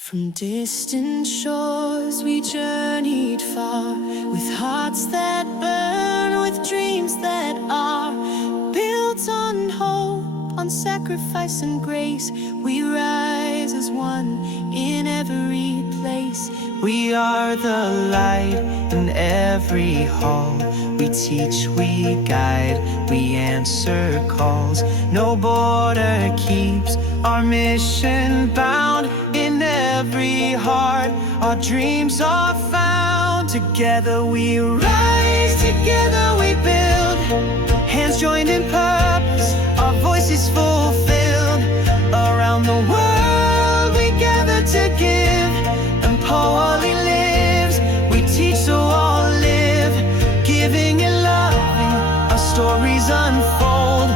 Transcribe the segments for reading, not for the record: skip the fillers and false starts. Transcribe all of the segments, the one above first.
From distant shores we journeyed far, with hearts that burn, with dreams that are built on hope, on sacrifice and grace. We rise as one in every place. We are the light in every hall. We teach, we guide, we answer calls. No border keeps our mission bound. In every heart, our dreams are found. Together we rise, together we build. Hands joined in purpose, our voices fulfilled. Around the world we gather to give, and Pauli lives. We teach so all live, giving and loving, our stories unfold.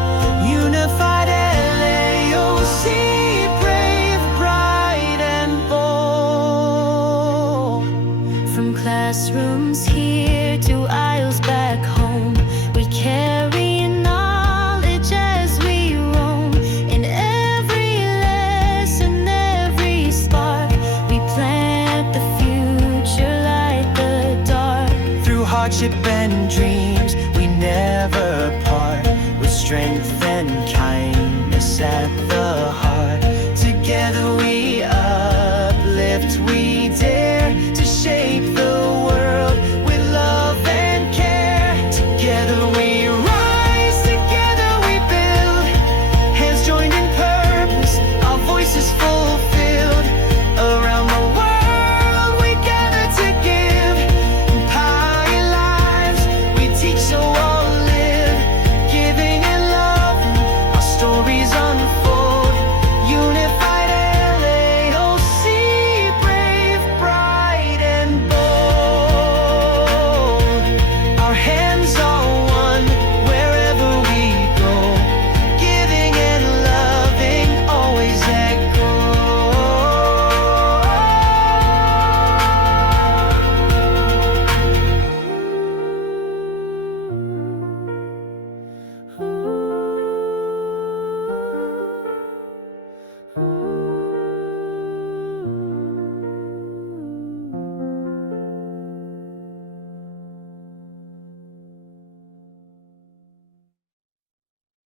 Unified LAOC, brave, bright and bold. From classrooms here to aisles back home, we carry knowledge as we roam. In every lesson, every spark, we plant the future like the dark. Through hardship and dreams, we never part, with strength and kindness at